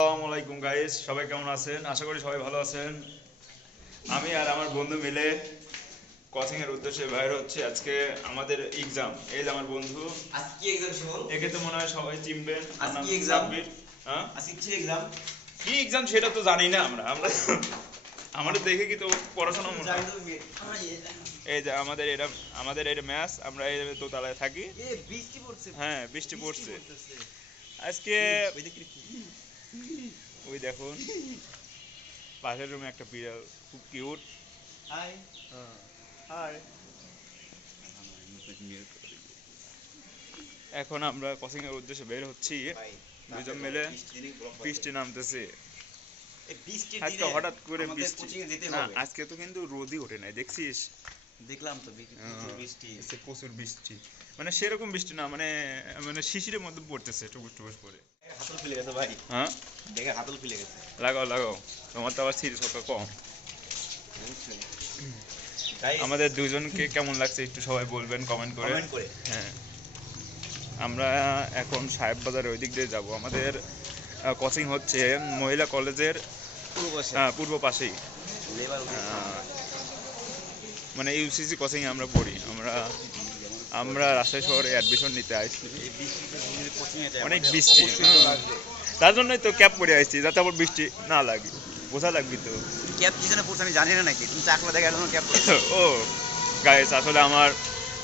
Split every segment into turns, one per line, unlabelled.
আসসালামু আলাইকুম গাইস সবাই কেমন আছেন? আশা করি সবাই ভালো আছেন। আমি আর আমার বন্ধু মিলে কোচিং এর উদ্দেশ্যে বাইরে হচ্ছে আজকে আমাদের এক্সাম এই যে আমার বন্ধু।
আজকে এক্সাম শিমুল?
একে তো মনে হয় সবাই চিনবেন
আজকে
আমার। হ্যাঁ?
আজকে কি এক্সাম
কি এক্সাম সেটা তো জানি না আমরা। আমরা আমাদের দেখে কি তো পড়াশোনা মনে হয়? এই যে আমাদের এটা আমাদের এটা ম্যাথ আমরা এই দোতলায় থাকি।
এ বৃষ্টি পড়ছে।
হ্যাঁ বৃষ্টি পড়ছে। আজকে
ওই
দেখুন পাশের রুমে একটা বিড়াল খুব কিউট
হাই হাই
এখন আমরা কোচিং এর উদ্দেশ্যে বের হচ্ছি। দুজন মিলে বৃষ্টি নামতেছে। আজকে হঠাৎ করে বৃষ্টি। না আজকে তো কিন্তু রোদই ওঠে নাই দেখছিস?
দেখলাম তো বৃষ্টি প্রচুর
হ্যাঁ,
বৃষ্টি
প্রচুর বৃষ্টি। মানে সেরকম বৃষ্টি না মানে মানে শিশিরের মধ্যে পড়তেছে টুকুস টুকুস করে। হ্যাঁ?
দেখে হাতল ফেলে গেছে।
লাগাও লাগাও। তোমার তো আবার সিরিজ কত কম আমাদের দুজনকে কেমন লাগছে একটু সবাই বলবেন কমেন্ট করে। হ্যাঁ। আমরা এখন সাহেব বাজারের ওই দিক দিয়ে যাব। আমাদের কোচিং হচ্ছে মহিলা কলেজের
পুরো
পূর্ব পাশেই। মানে ইউসিসি কোচিং আমরা পড়ি। আমরা আমরা রাজশাহী শহরে অ্যাডমিশন নিতে আসছি। অনেক বৃষ্টি, হ্যাঁ। তার জন্যই তো ক্যাব পরে আসছি যাতে আবার বৃষ্টি না লাগে। বোঝা লাগবি তো।
ক্যাব কি জন্য পড়ছে আমি জানি না নাকি তুমি চাকলা দেখে এখন ক্যাব
ও গাইস আসলে আমার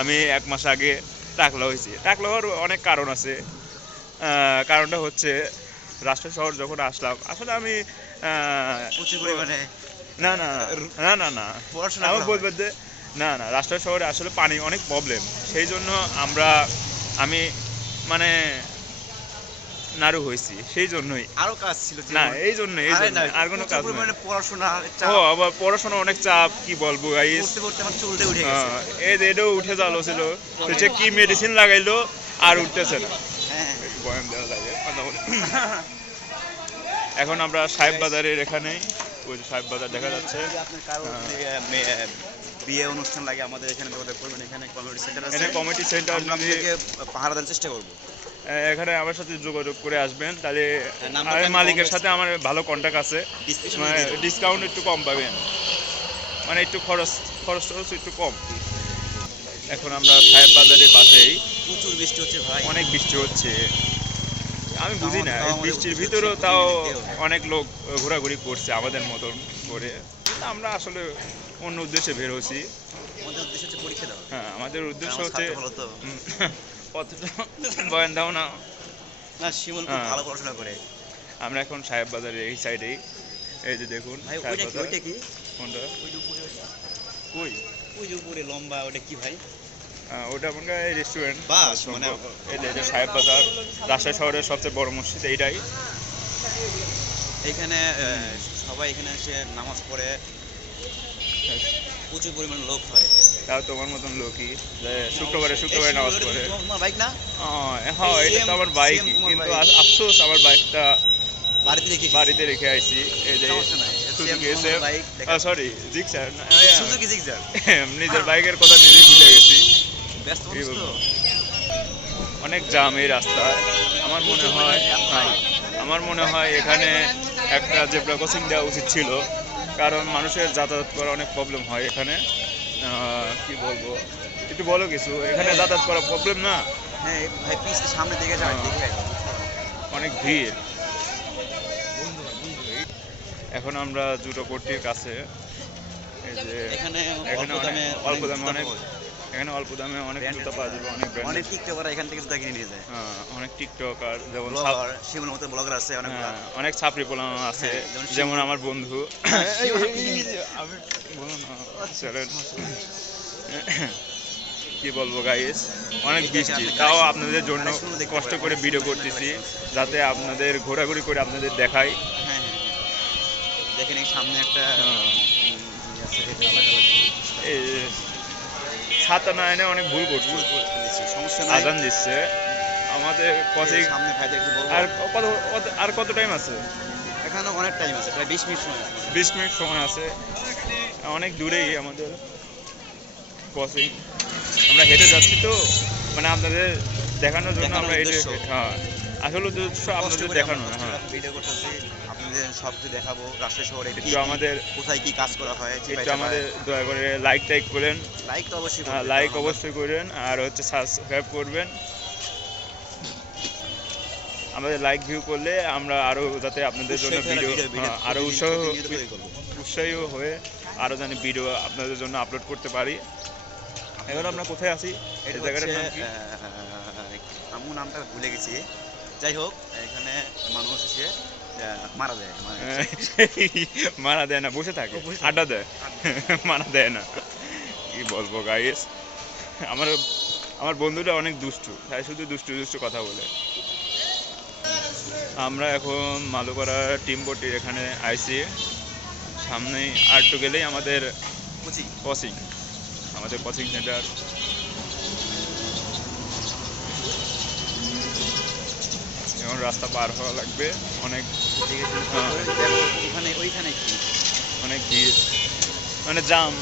আমি এক মাস আগে টাকলা হয়েছি। টাকলা হওয়ার অনেক কারণ আছে। কারণটা হচ্ছে রাষ্ট্র শহর যখন আসলাম আসলে আমি
প্রচুর পরিমাণে
না না না না না।
পড়াশোনা
আমার
করা হয়।
বলব যে না না রাষ্ট্র শহরে আসলে পানি অনেক প্রবলেম সেই জন্য আমরা আমি মানে নাড়ু হয়েছি সেই জন্যই।
আরও কাজ ছিল
না এই জন্য এই জন্য আর কোনো কাজ নেই।
পড়াশোনা
ও আবার পড়াশোনা অনেক চাপ কি বলব গাইস
আমার চুলটা উঠে গেছে।
এই যে এটাও উঠে ছিল। সে কি মেডিসিন লাগাইলো? আর উঠতেছে না।
হ্যাঁ।
বয়ান দেওয়া লাগে এখন আমরা সাহেব বাজারের এখানে ওই যে সাহেব বাজার দেখা যাচ্ছে।
বিয়ে অনুষ্ঠান লাগে আমাদের এখানে যোগাযোগ করবেন এখানে সেন্টার আছে।
এখানে কমিটি সেন্টার
আমরা পাহারা দেওয়ার চেষ্টা করব।
এখানে আমার সাথে যোগাযোগ করে আসবেন তাহলে
হ্যাঁ,
আর মালিকের সাথে আমার ভালো কন্ট্যাক্ট আছে। মানে ডিসকাউন্ট একটু কম পাবেন। মানে একটু খরচ খরচ টরচ একটু কম। এখন আমরা সাহেব বাজারের পাশেই।
প্রচুর বৃষ্টি হচ্ছে ভাই।
অনেক বৃষ্টি হচ্ছে। আমি বুঝি না বৃষ্টির ভিতরেও তাও। অনেক লোক ঘোরাঘুরি করছে আমাদের মতন করে। আমরা আসলে অন্য উদ্দেশ্যে বের হচ্ছি
আমাদের উদ্দেশ্য হচ্ছে পরীক্ষা দেওয়া।
হ্যাঁ আমাদের উদ্দেশ্য হচ্ছে বয়ান দাও না।
না শিমুল খুব
হ্যাঁ।
ভালো পড়াশোনা করে।
আমরা এখন সাহেব বাজারের এই সাইডেই এই। যে দেখুন
ভাই ওইটা কি। ওইটা কি?
কোনটা?
ওই উপরে
কই?
ওই যে উপরে লম্বা ওটা কি ভাই?
ওটা মনে হয় রেস্টুরেন্ট
বাস, মানে-
এই যে সাহেব বাজার। রাজশাহী শহরের সবচেয়ে বড় মসজিদ এইটাই।
এখানে সবাই এখানে এসে নামাজ পড়ে প্রচুর পরিমাণ লোক হয়।
তাও তোমার মতন লোকই যে শুক্রবারে শুক্রবারে নামাজ পড়ে।
তোমার বাইক না?
হ্যাঁ এটা তো আমার বাইক কিন্তু আফসোস আমার বাইকটা
বাড়িতে রেখে
বাড়িতে রেখে আইছি। এই যে Suzuki
SF
sorry Gixxer
Suzuki Gixxer
নিজের বাইকের কথা নিজেই ভুলে গেছি।
ব্যস্ত?
অনেক জাম এই রাস্তায় আমার মনে হয় হ্যাঁ, আমার মনে হয় এখানে একটা জেব্রা ক্রসিং দেওয়া উচিত ছিল কারণ মানুষের যাতায়াত করা অনেক প্রবলেম হয় এখানে। কি বলব? একটু বলো কিছু। এখানে যাতায়াত করা প্রবলেম না?
হ্যাঁ ভাই সামনে দেখে যাও। দেখে
অনেক ভিড়। এখন আমরা জুটো কোর্টির কাছে। এই যে
এখানে
এখানে
অল্প দামে
অনেক। এখানে অল্প দামে অনেক জুতা পাওয়া যাবে অনেক
অনেক টিকটকাররা এখান থেকে জুতা কিনে নিয়ে যায়।
অনেক টিকটক আর যেমন
শিমুলের মতো ব্লগার আছে অনেক
হ্যাঁ, অনেক ছাপড়ি পোলানো আছে
হ্যাঁ, যেমন
যেমন আমার বন্ধু। আমি বলো না চলেন কি বলব গাইস অনেক বৃষ্টি। তাও আপনাদের জন্য কষ্ট করে
অনেক
ভিডিও করতেছি যাতে আপনাদের ঘোরাঘুরি করে আপনাদের দেখাই।
হ্যাঁ হ্যাঁ হ্যাঁ। দেখেন এই সামনে একটা
ছাতা না এনে অনেক ভুল করছি। আজান দিচ্ছে। আমাদের পথে
সামনে একটু
আর কত আর কত টাইম আছে?
এখানে অনেক টাইম আছে প্রায় বিশ মিনিট সময় আছে।
বিশ মিনিট সময় আছে। অনেক দূরেই আমাদের ক্রসিং আমরা হেঁটে যাচ্ছি তো মানে আপনাদের দেখানোর জন্য আমরা
উদ্দেশ্য।
হ্যাঁ। আসলে তো আপনাদের দেখানো হ্যাঁ।
ভিডিও করতেছি। সব কিছু দেখাবো রাজশাহী শহরে
একটু আমাদের
কোথায় কি কাজ করা হয়
একটু আমাদের দয়া করে লাইক টাইক করেন।
লাইক তো অবশ্যই
হ্যাঁ লাইক অবশ্যই করেন আর হচ্ছে সাবস্ক্রাইব করবেন। আমাদের লাইক ভিউ করলে আমরা আরও যাতে আপনাদের জন্য ভিডিও হ্যাঁ,
আরও
উৎসাহ। উৎসাহী হয়ে আরও জানি ভিডিও আপনাদের জন্য আপলোড করতে পারি। এখন আমরা কোথায় আছি? এই জায়গাটার নাম কি?
আম্মু নামটা ভুলে গেছি। যাই হোক এখানে মানুষ এসে মারা মানে
মারা দেয় না বসে থাকে। আড্ডা দেয়। মারা দেয় না কি বলব গাইস আমার আমার বন্ধুরা অনেক দুষ্টু তাই শুধু দুষ্টু দুষ্টু কথা বলে। আমরা এখন মালুপাড়া টিম বোটির এখানে আইসি। সামনেই আর একটু গেলেই আমাদের
কোচিং
কোচিং আমাদের কোচিং সেন্টার এখন রাস্তা পার হওয়া লাগবে অনেক।
ওখানে ওইখানে কি?
অনেক ভিড় মানে জাম।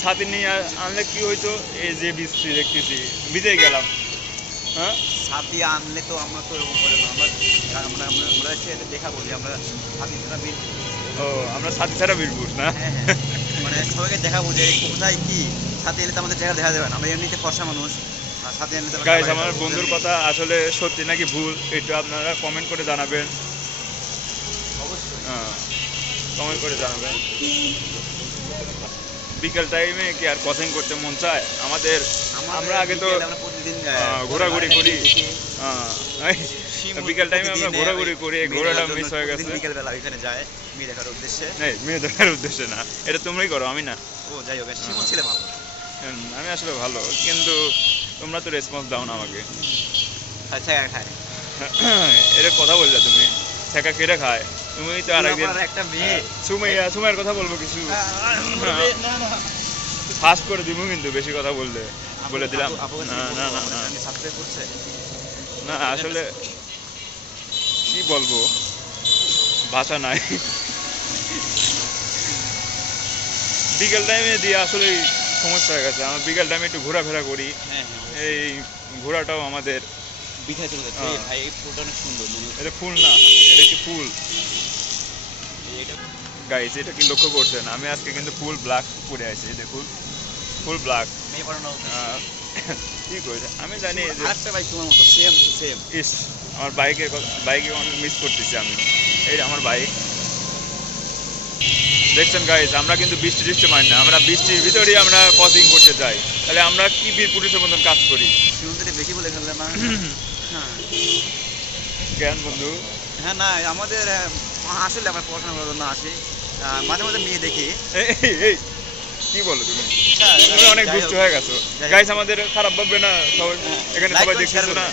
ছাতি নিয়ে আনলে কি হইতো? এই যে বৃষ্টি দেখতেছি। ভিজে গেলাম। হ্যাঁ?
ছাতি আনলে তো আমরা তো এরকম করে না। আমরা আমরা আমরা হচ্ছে এটা দেখাবো যে আমরা ছাতি ছাড়া বিল
ও আমরা ছাতি ছাড়া বীরপুর না?
হ্যাঁ হ্যাঁ। মানে সবাইকে দেখাবো যে কোথায় কি। ছাতি এলে তো আমাদের জায়গা দেখা যাবে না। আমরা এমনিতে ফর্সা মানুষ। তো আমরা
বন্ধুর কথা আসলে সত্যি নাকি ভুল? একটু আপনারা কমেন্ট করে জানাবেন। কমেন্ট করে জানাবেন। বিকেল টাইমে কি আর কোচিং করতে মন চায়? আমাদের আমরা আগে তো
বিকেলে প্রতিদিন আহ,
আহ, ঘোরাঘুরি করি। হ্যাঁ, বিকেল টাইমে আমরা ঘোরাঘুরি করি ঘোরাটা মিস হয়ে গেছে।
বিকেলবেলা ওইখানে যায় মেয়ে দেখার উদ্দেশ্যে।
নেই মেয়ে দেখার উদ্দেশ্যে না। এটা তোমরাই করো আমি না।
ও যাই হোক শিমুল ছেলে ভালো।
আমি আসলে ভালো কিন্তু তোমরা তো রেসপন্স দাও না আমাকে।
আচ্ছা
এটা কথা বললে তুমি। ঠেকা কেটে খায়। তুমি তো আরেকদিন
একটা মেয়ে।
সুমাইয়া সুমাইয়ের কথা বলব কিছু। ফাস্ট করে দিব কিন্তু বেশি কথা বললে। বলে দিলাম। না না না আসলে কি বলব? ভাষা নাই। বিকেল টাইমে দিয়ে আসলে সমস্যা হয়ে গেছে। আমার বিকেল টাইমে একটু ঘোরাফেরা করি।
হ্যাঁ হ্যাঁ
এই ঘোরাটাও আমাদের হ্যাঁ।
এই ভাই এই ফুলটা অনেক সুন্দর
এটা ফুল না এটা কি ফুল? গাইস এটা কি লক্ষ্য করছেন? আমি আজকে কিন্তু ফুল ব্ল্যাক পরে আছি দেখুন। ফুল ব্ল্যাক কি করেছে আমি জানি
আরেকটা ভাই তোমার মতো সেম সেম
ইস আমার বাইকের বাইকে অনেক মিস করতেছি আমি। এই আমার বাইক দেখছেন গাইজ আমরা কিন্তু বৃষ্টি টিষ্টি মানি না। আমরা বৃষ্টির ভিতরেই আমরা ক্রসিং করতে চাই তাহলে আমরা কি বীর পুরুষের মতন কাজ করি?
বেশি বলে ফেললে না। হ্যাঁ।
কেন বন্ধু?
হ্যাঁ না আমাদের আসলে আমরা পড়াশোনা করার জন্য আসি। মাঝে মাঝে মেয়ে দেখি।
এই, কি বলো তুমি?
হ্যাঁ,
তুমি অনেক দুষ্ট হয়ে গেছো। গাইজ আমাদের খারাপ ভাববে না। সবাই
হ্যাঁ,
এখানে সবাই দেখতেছো না।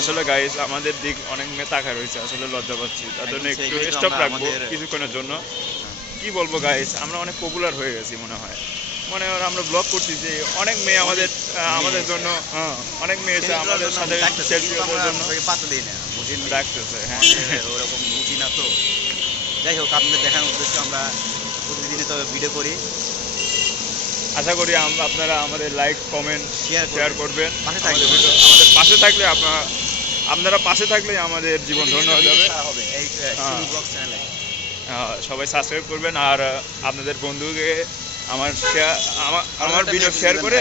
আসলে গাইজ আমাদের দিক অনেক মেয়ে তাকা রয়েছে। আসলে লজ্জা পাচ্ছি। তার জন্য একটু স্টপ রাখব কিছুক্ষণের জন্য। কি বলব গাইস আমরা অনেক পপুলার হয়ে গেছি মনে হয়। মনে হয় আমরা ব্লগ করছি যে অনেক মেয়ে আমাদের আমাদের জন্য হ্যাঁ, অনেক মেয়ে এসে আমাদের সাথে সেলফি জন্য।
দিই না বুঝেন।
হ্যাঁ।
ওরকম বুঝি না তো যাই হোক আপনাদের দেখানোর উদ্দেশ্যে আমরা প্রতিদিনই তো ভিডিও করি।
আশা করি আপনারা আমাদের লাইক কমেন্ট
শেয়ার
শেয়ার করবেন।
পাশে
আমাদের আমাদের পাশে থাকলে আপনারা আপনারা পাশে থাকলে আমাদের জীবন ধন্য হয়ে যাবে। হ্যাঁ।
ব্লগ চ্যানেলে
সবাই সাবস্ক্রাইব করবেন। আর আপনাদের বন্ধুকে আমার শেয়ার আমার ভিডিও শেয়ার করে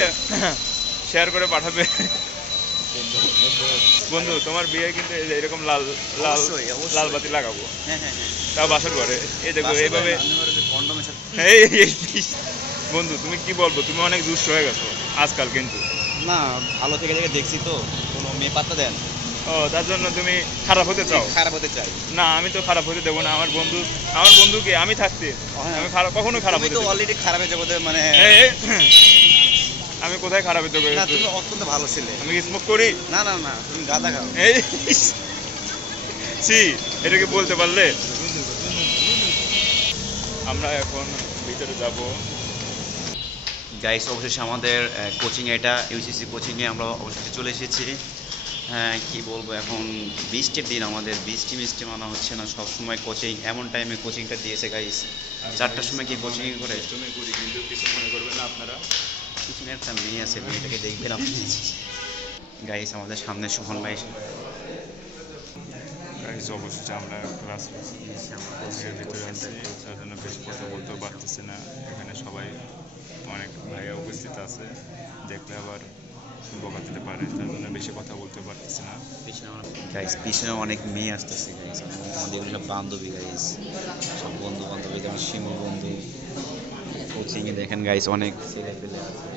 শেয়ার করে পাঠাবে। বন্ধু তোমার বিয়ে কিন্তু এই যে এরকম লাল লাল। লাল বাতি লাগাবো।
হ্যাঁ হ্যাঁ হ্যাঁ।
তাও বাসর ঘরে। এই দেখো এইভাবে বন্ধু তুমি কি বলব? তুমি অনেক দুষ্ট হয়ে গেছো আজকাল কিন্তু।
না ভালো থেকে থেকে দেখছি তো। কোনো মেয়ে পাত্তা দেন
ও তার জন্য তুমি খারাপ হতে চাও?
খারাপ হতে চাই।
না আমি তো খারাপ হতে দেবো না আমার বন্ধু আমার বন্ধুকে আমি থাকতে। আমি খারাপ কখনো খারাপ হতে।
অলরেডি খারাপের জগতে মানে
আমি কোথায় খারাপ হতে
না তুমি অত্যন্ত ভালো ছিলে।
আমি কি স্মোক করি?
না না না তুমি গাঁদা খাও।
এই ছি এটাকে বলতে পারলে? আমরা এখন ভিতরে যাব।
গাইস অবশেষে আমাদের কোচিং এটা ইউসিসি কোচিংয়ে আমরা অবশেষে চলে এসেছি। হ্যাঁ কি বলব? এখন বৃষ্টির দিন আমাদের। বৃষ্টি মিষ্টি মানা হচ্ছে না। সব সময় কোচিং এমন টাইমে কোচিংটা দিয়েছে গাইস চারটার সময় কি কোচিং করে?
তুমি করি কিন্তু কিছু মনে করবেন না আপনারা।
কোচিংয়ের একটা মেয়ে আছে মেয়েটাকে দেখবেন আপনি। গাইস আমাদের সামনে সুমন ভাই
করতেছি অবশ্যই আমরা ক্লাস কোচিংয়ের ভিতরে তার জন্য বেশি কথা বলতেও পারতেছি না। এখানে সবাই অনেক ভাইয়া উপস্থিত আছে। দেখলে আবার বকা দিতে পারে তার জন্য বেশি কথা বলতে পারতেছি না
গাইস পিছনে অনেক মেয়ে আসতেছে গাইস আমাদের এগুলো সব বান্ধবী গাইস সব বন্ধু বান্ধবী যেমন বন্ধু। কোচিংয়ে দেখেন গাইস অনেক ছেলে পেলে আছে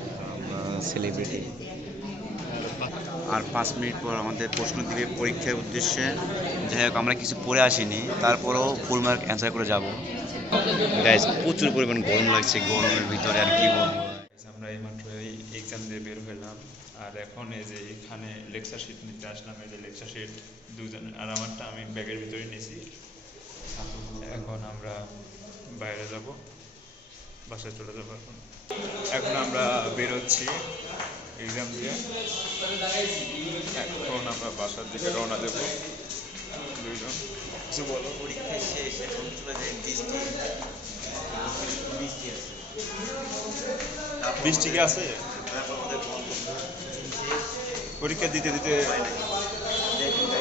সেলিব্রিটি আর পাঁচ মিনিট পর আমাদের প্রশ্ন দিবে পরীক্ষার উদ্দেশ্যে। যাই হোক আমরা কিছু পড়ে আসিনি। তারপরেও ফুল মার্ক অ্যান্সার করে যাব। গাইস প্রচুর পরিমাণ গরম লাগছে গরমের ভিতরে আর কি বলব।
আমরা এইমাত্র এই এক্সাম দিয়ে বের হলাম আর এখন এই যে এখানে লেকচার শিট নিতে আসলাম, এই যে লেকচার শিট দুজন আর আমারটা আমি ব্যাগের ভিতরে নিয়েছি। এখন আমরা বাইরে যাব, বাসায় চলে যাব এখন। এখন আমরা বেরোচ্ছি এক্সাম দিয়ে। এখন আমরা বাসার দিকে রওনা দেবো, দুইজন। কিছু বলো,
পরীক্ষা শেষ, এখন চলে বৃষ্টি
কি আছে? পরীক্ষা দিতে দিতে,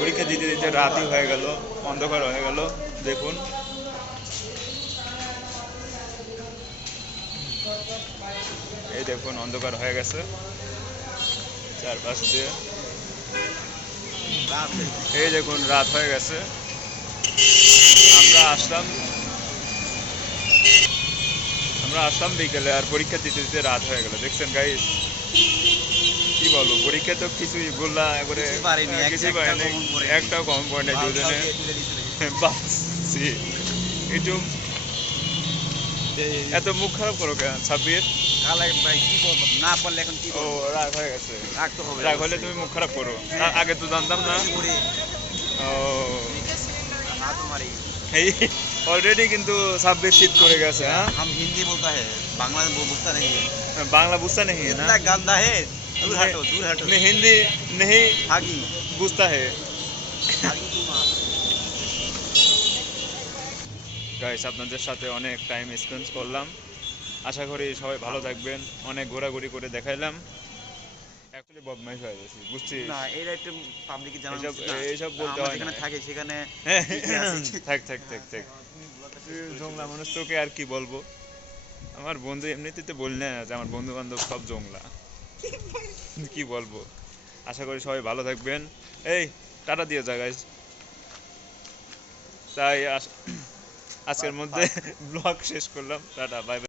পরীক্ষা দিতে দিতে রাতই হয়ে গেল, অন্ধকার হয়ে গেল, দেখুন। এই দেখুন, অন্ধকার হয়ে গেছে। চারপাশ দিয়ে। এই দেখুন, রাত হয়ে গেছে। আমরা আসলাম আমরা আসলাম বিকেলে আর পরীক্ষা দিতে দিতে রাত হয়ে গেল। দেখছেন গাইস কি বলব পরীক্ষা তো কিছুই বললা একবারে
কিছুই পারিনি, পড়ে
একটাও কম পয়েন্ট নাই দুজনে। একটু এত মুখ খারাপ করো কেন
না পারলে এখন কি
ও রাগ হয়ে গেছে। রাগ হলে তুমি মুখ খারাপ করো। আগে তো জানতাম না। ও। এই অলরেডি কিন্তু ছাব্বির শীত করে গেছে হ্যাঁ
हम हिंदी बोलता है बांग्ला में बोलता नहीं है
बांग्ला बुझता नहीं है ना
इतना गंदा है दूर हटो दूर हटो
मैं हिंदी नहीं
भागी
बुझता है
भागी तुम आप।
গাইস আপনাদের সাথে অনেক টাইম স্পেন্ড করলাম আশা করি সবাই ভালো থাকবেন অনেক ঘোরাঘুরি করে দেখাইলাম অ্যাকচুয়ালি বদমাইশ হয়ে গেছি বুঝছি
না এটা একটু পাবলিকে
এইসব-
উচিত না।
এইসব বলতে হয় না।
থাকে সেখানে।
থাক থাক থাক থাক। জংলা মানুষ তোকে আর কি বলব? আমার বন্ধু এমনিতে তো বলি না যে আমার বন্ধু বান্ধব সব জংলা। কি বলব? আশা করি সবাই ভালো থাকবেন। এই টাটা দিয়ে যা গাইস তাই আজকের মধ্যে ব্লগ শেষ করলাম। Tata bye bye